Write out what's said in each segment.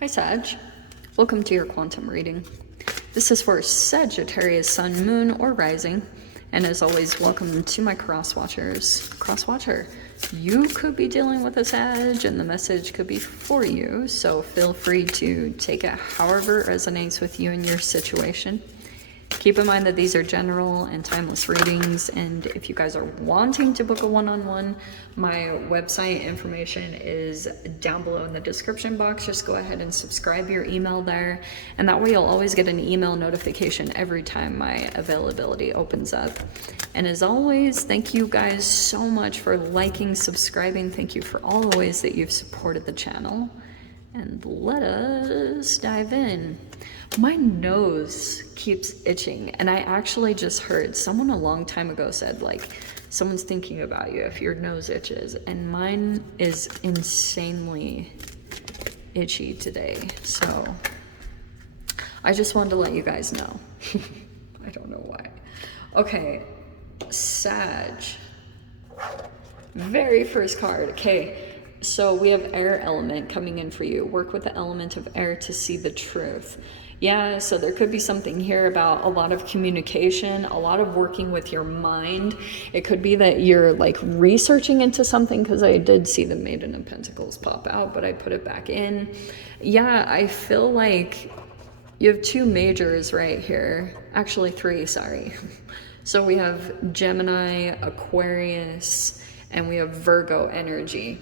Hi Sag, welcome to your quantum reading. This is for Sagittarius, Sun, Moon, or Rising. And as always, welcome to my cross-watchers. Cross-watcher, you could be dealing with a Sag and the message could be for you, so feel free to take it however it resonates with you and your situation. Keep in mind that these are general and timeless readings, and if you guys are wanting to book a one-on-one, my website information is down below in the description box. Just go ahead and subscribe your email there, and that way you'll always get an email notification every time my availability opens up. And as always, thank you guys so much for liking, subscribing. Thank you for all the ways that you've supported the channel. And let us dive in. My nose keeps itching, and I actually just heard someone a long time ago said, like, someone's thinking about you if your nose itches, and mine is insanely itchy today. So I just wanted to let you guys know. I don't know why. Okay, Sag. Very first card. Okay. So we have air element coming in for you. Work with the element of air to see the truth. Yeah, so there could be something here about a lot of communication, a lot of working with your mind. It could be that you're like researching into something, because I did see the Maiden of Pentacles pop out, but I put it back in. Yeah, I feel like you have two majors right here. Actually, three, sorry. So we have Gemini, Aquarius, and we have Virgo energy.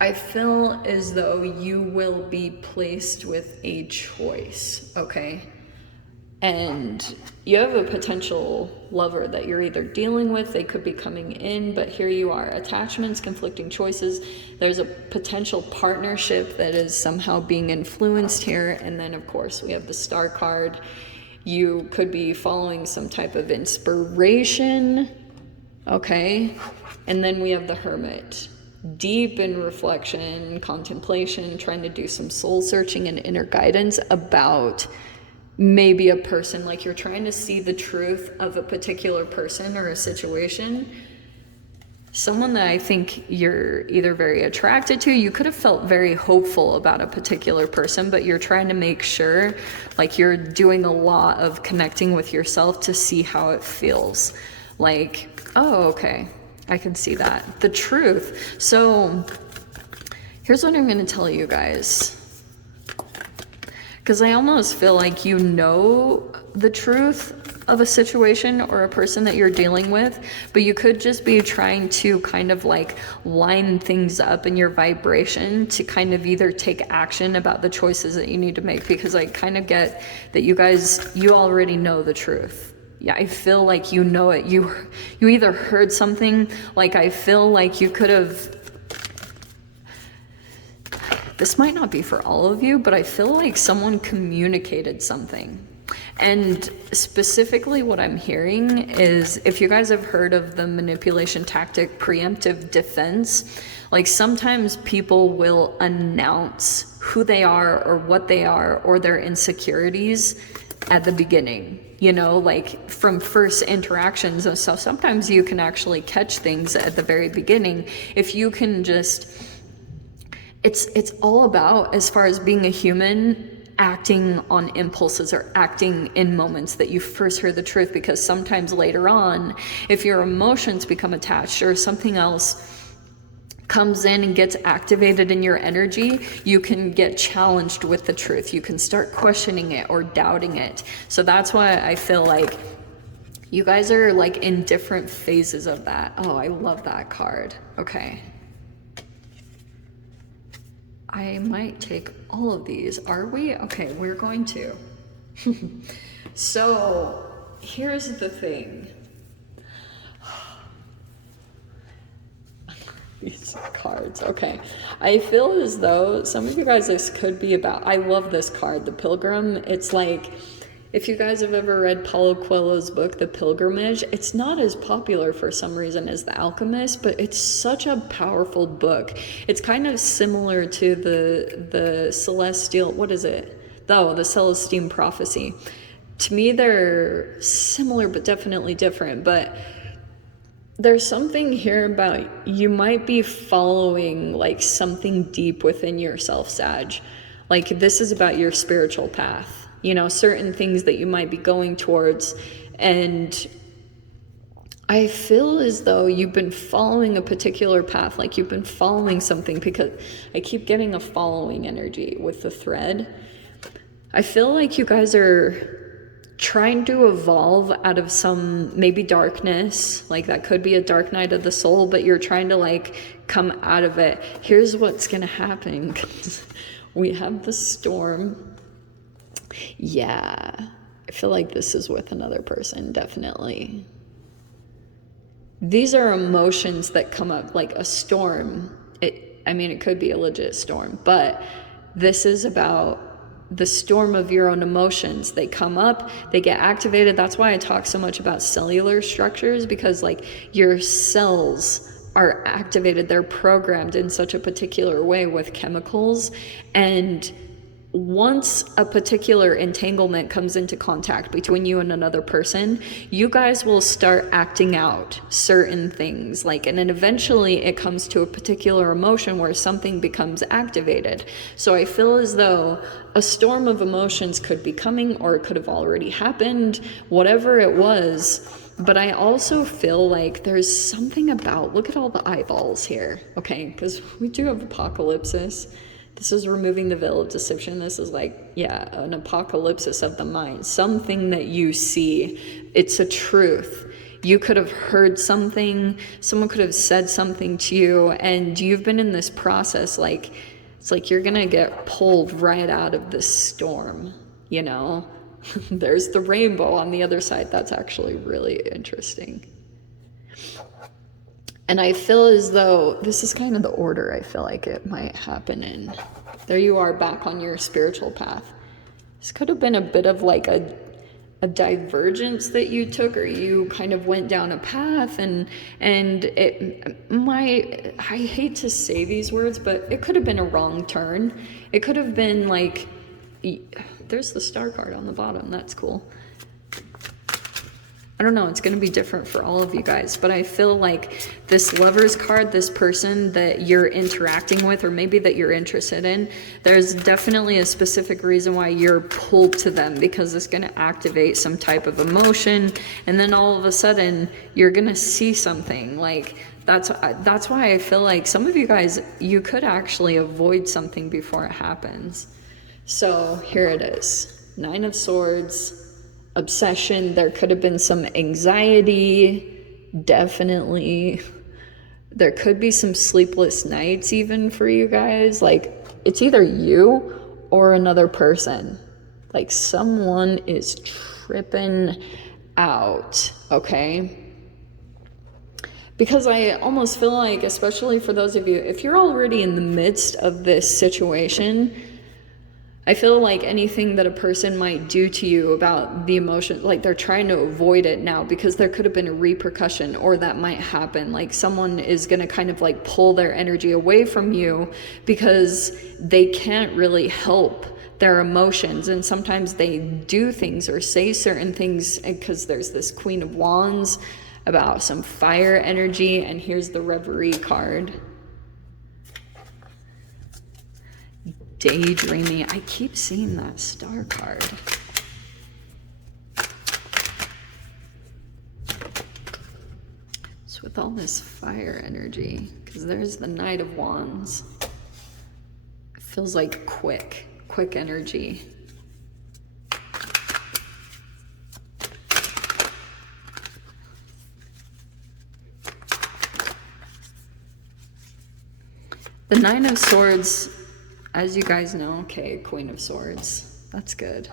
I feel as though you will be placed with a choice, okay? And you have a potential lover that you're either dealing with, they could be coming in, but here you are. Attachments, conflicting choices. There's a potential partnership that is somehow being influenced here. And then, of course, we have the Star card. You could be following some type of inspiration. Okay, and then we have the Hermit, deep in reflection, contemplation, trying to do some soul searching and inner guidance about maybe a person, like you're trying to see the truth of a particular person or a situation. Someone that I think you're either very attracted to, you could have felt very hopeful about a particular person, but you're trying to make sure, like you're doing a lot of connecting with yourself to see how it feels. Like, oh, okay, I can see that. The truth. So here's what I'm going to tell you guys. Because I almost feel like you know the truth of a situation or a person that you're dealing with, but you could just be trying to kind of like line things up in your vibration to kind of either take action about the choices that you need to make, because I kind of get that you already know the truth. Yeah, I feel like you know it. You either heard something, like I feel like you could have, this might not be for all of you, but I feel like someone communicated something. And specifically what I'm hearing is, if you guys have heard of the manipulation tactic preemptive defense, like sometimes people will announce who they are or what they are or their insecurities at the beginning. You know, like from first interactions. And so sometimes you can actually catch things at the very beginning if you can just, it's all about, as far as being a human, acting on impulses or acting in moments that you first heard the truth, because sometimes later on, if your emotions become attached or something else comes in and gets activated in your energy, you can get challenged with the truth. You can start questioning it or doubting it. So that's why I feel like you guys are like in different phases of that. Oh, I love that card. Okay. I might take all of these. Are we? Okay, we're going to. So here's the thing. These cards. Okay. I feel as though some of you guys, this could be about, I love this card, the Pilgrim. It's like, if you guys have ever read Paulo Coelho's book, The Pilgrimage, it's not as popular for some reason as The Alchemist, but it's such a powerful book. It's kind of similar to the Celestial, what is it? Oh, the Celestine Prophecy. To me, they're similar, but definitely different. But there's something here about you might be following like something deep within yourself, Sag. Like this is about your spiritual path, you know, certain things that you might be going towards. And I feel as though you've been following a particular path, like you've been following something, because I keep getting a following energy with the thread. I feel like you guys are trying to evolve out of some maybe darkness, like that could be a dark night of the soul, but you're trying to like come out of it. Here's what's gonna happen. We have the storm. Yeah, I feel like this is with another person, definitely. These are emotions that come up, like a storm. It could be a legit storm, but this is about the storm of your own emotions. They come up, they get activated. That's why I talk so much about cellular structures, because like your cells are activated, they're programmed in such a particular way with chemicals. And once a particular entanglement comes into contact between you and another person, you guys will start acting out certain things, like, and then eventually it comes to a particular emotion where something becomes activated. So I feel as though a storm of emotions could be coming, or it could have already happened, whatever it was. But I also feel like there's something about, look at all the eyeballs here, okay? Because we do have apocalypsis. This is removing the veil of deception. This is like, yeah, an apocalypsis of the mind. Something that you see, it's a truth. You could have heard something, someone could have said something to you, and you've been in this process, like, it's like you're gonna get pulled right out of this storm, you know? There's the rainbow on the other side. That's actually really interesting. And I feel as though this is kind of the order I feel like it might happen in. There you are, back on your spiritual path. This could have been a bit of like a divergence that you took, or you kind of went down a path, and it might, I hate to say these words, but it could have been a wrong turn. It could have been like, there's the star card on the bottom. That's cool. I don't know, it's going to be different for all of you guys, but I feel like this Lover's card, this person that you're interacting with, or maybe that you're interested in, there's definitely a specific reason why you're pulled to them, because it's going to activate some type of emotion, and then all of a sudden you're going to see something. Like that's why I feel like some of you guys, you could actually avoid something before it happens. So here it is, 9 of Swords. Obsession, there could have been some anxiety, definitely. There could be some sleepless nights even for you guys. Like, it's either you or another person. Like, someone is tripping out, okay? Because I almost feel like, especially for those of you, if you're already in the midst of this situation, I feel like anything that a person might do to you about the emotion, like they're trying to avoid it now, because there could have been a repercussion, or that might happen. Like someone is going to kind of like pull their energy away from you because they can't really help their emotions. And sometimes they do things or say certain things, because there's this Queen of Wands about some fire energy. And here's the Reverie card. Daydreaming. I keep seeing that star card. It's with all this fire energy, because there's the Knight of Wands. It feels like quick energy. The Nine of Swords, as you guys know, okay, Queen of Swords. That's good.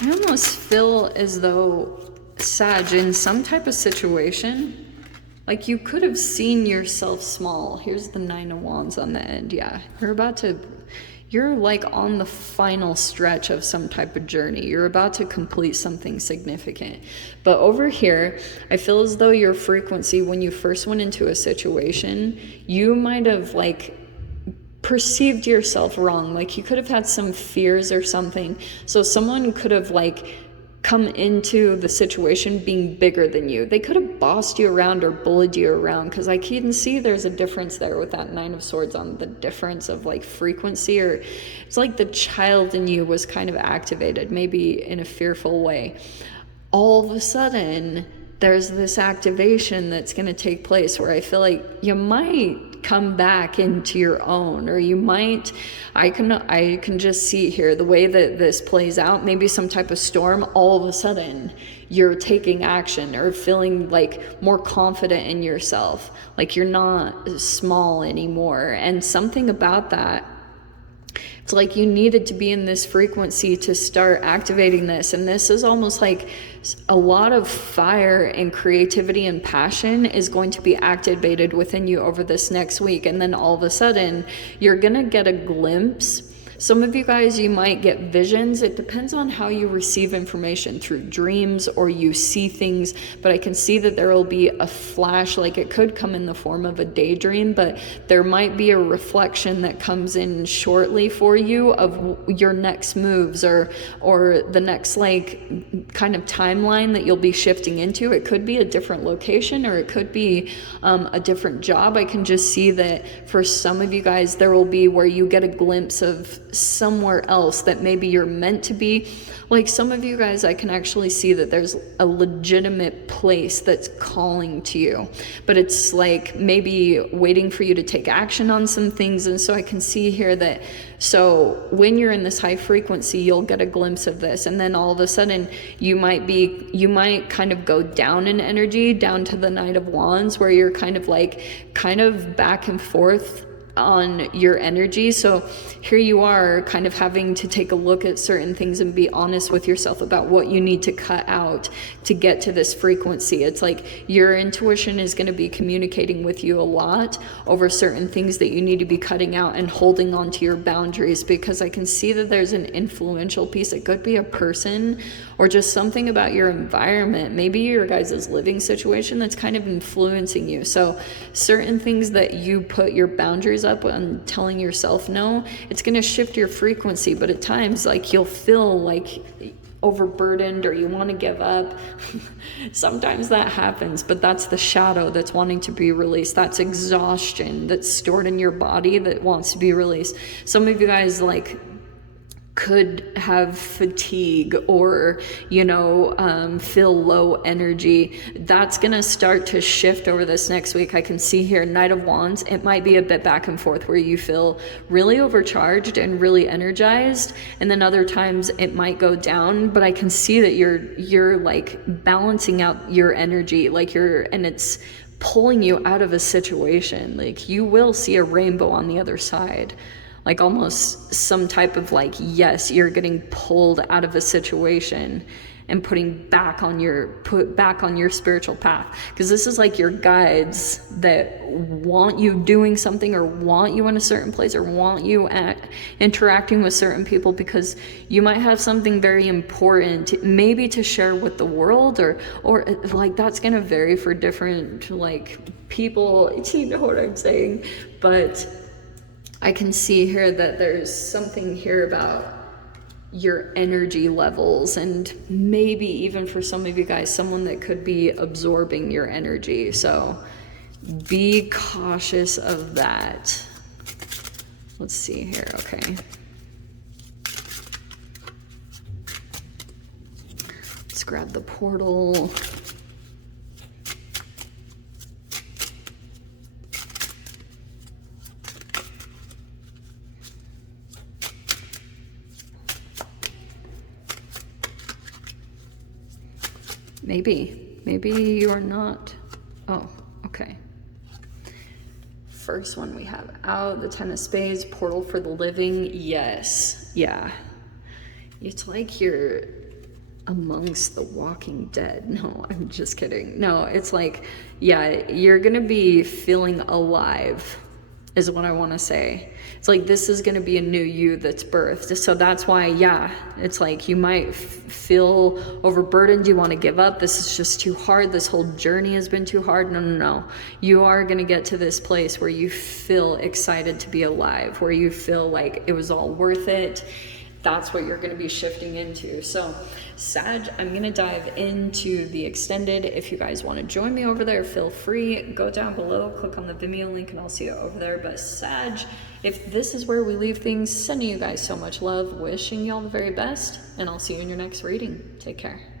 I almost feel as though, Sag, in some type of situation, like you could have seen yourself small. Here's the Nine of Wands on the end. Yeah, you're like on the final stretch of some type of journey. You're about to complete something significant. But over here, I feel as though your frequency, when you first went into a situation, you might have like perceived yourself wrong. Like you could have had some fears or something. So someone could have like come into the situation being bigger than you. They could have bossed you around or bullied you around, because I can see there's a difference there with that Nine of Swords on the difference of like frequency, or it's like the child in you was kind of activated, maybe in a fearful way. All of a sudden, there's this activation that's going to take place where I feel like you might come back into your own, or you might, I can just see here the way that this plays out, maybe some type of storm, all of a sudden you're taking action or feeling like more confident in yourself, like you're not small anymore. And something about that, it's like you needed to be in this frequency to start activating this. And this is almost like a lot of fire and creativity and passion is going to be activated within you over this next week. And then all of a sudden, you're going to get a glimpse. Some of you guys, you might get visions. It depends on how you receive information, through dreams or you see things. But I can see that there will be a flash, like it could come in the form of a daydream, but there might be a reflection that comes in shortly for you of your next moves, or the next like kind of timeline that you'll be shifting into. It could be a different location, or it could be a different job. I can just see that for some of you guys, there will be where you get a glimpse of somewhere else that maybe you're meant to be. Like some of you guys, I can actually see that there's a legitimate place that's calling to you, but it's like maybe waiting for you to take action on some things. And so I can see here that, so when you're in this high frequency, you'll get a glimpse of this, and then all of a sudden you might kind of go down in energy, down to the Knight of Wands, where you're kind of back and forth on your energy. So here you are kind of having to take a look at certain things and be honest with yourself about what you need to cut out to get to this frequency. It's like your intuition is going to be communicating with you a lot over certain things that you need to be cutting out and holding on to your boundaries, because I can see that there's an influential piece. It could be a person or just something about your environment, maybe your guys' living situation, that's kind of influencing you. So certain things that you put your boundaries up on telling yourself no, it's going to shift your frequency. But at times, like, you'll feel like overburdened or you want to give up. Sometimes that happens, but that's the shadow that's wanting to be released. That's exhaustion that's stored in your body that wants to be released. Some of you guys could have fatigue or feel low energy. That's gonna start to shift over this next week. I can see here Knight of Wands, it might be a bit back and forth where you feel really overcharged and really energized, and then other times it might go down. But I can see that you're like balancing out your energy, and it's pulling you out of a situation. Like, you will see a rainbow on the other side. Like almost some type of yes, you're getting pulled out of a situation and put back on your spiritual path. Because this is like your guides that want you doing something, or want you in a certain place, or want you interacting with certain people, because you might have something very important maybe to share with the world, or that's going to vary for different people. You know what I'm saying? But I can see here that there's something here about your energy levels, and maybe even for some of you guys, someone that could be absorbing your energy. So be cautious of that. Let's see here. Okay. Let's grab the portal. Maybe you're not. Oh, okay. First one we have out, the Ten of Spades, portal for the living. Yes, yeah. It's like you're amongst the walking dead. No, I'm just kidding. No, it's like, yeah, you're gonna be feeling alive. is what I want to say. It's like, this is going to be a new you that's birthed. So that's why, yeah, it's like you might feel overburdened. You want to give up. This is just too hard. This whole journey has been too hard. No, no, no. You are going to get to this place where you feel excited to be alive, where you feel like it was all worth it. That's what you're going to be shifting into. So Sag, I'm going to dive into the extended. If you guys want to join me over there, feel free. Go down below, click on the Vimeo link, and I'll see you over there. But Sag, if this is where we leave things, sending you guys so much love, wishing y'all the very best, and I'll see you in your next reading. Take care.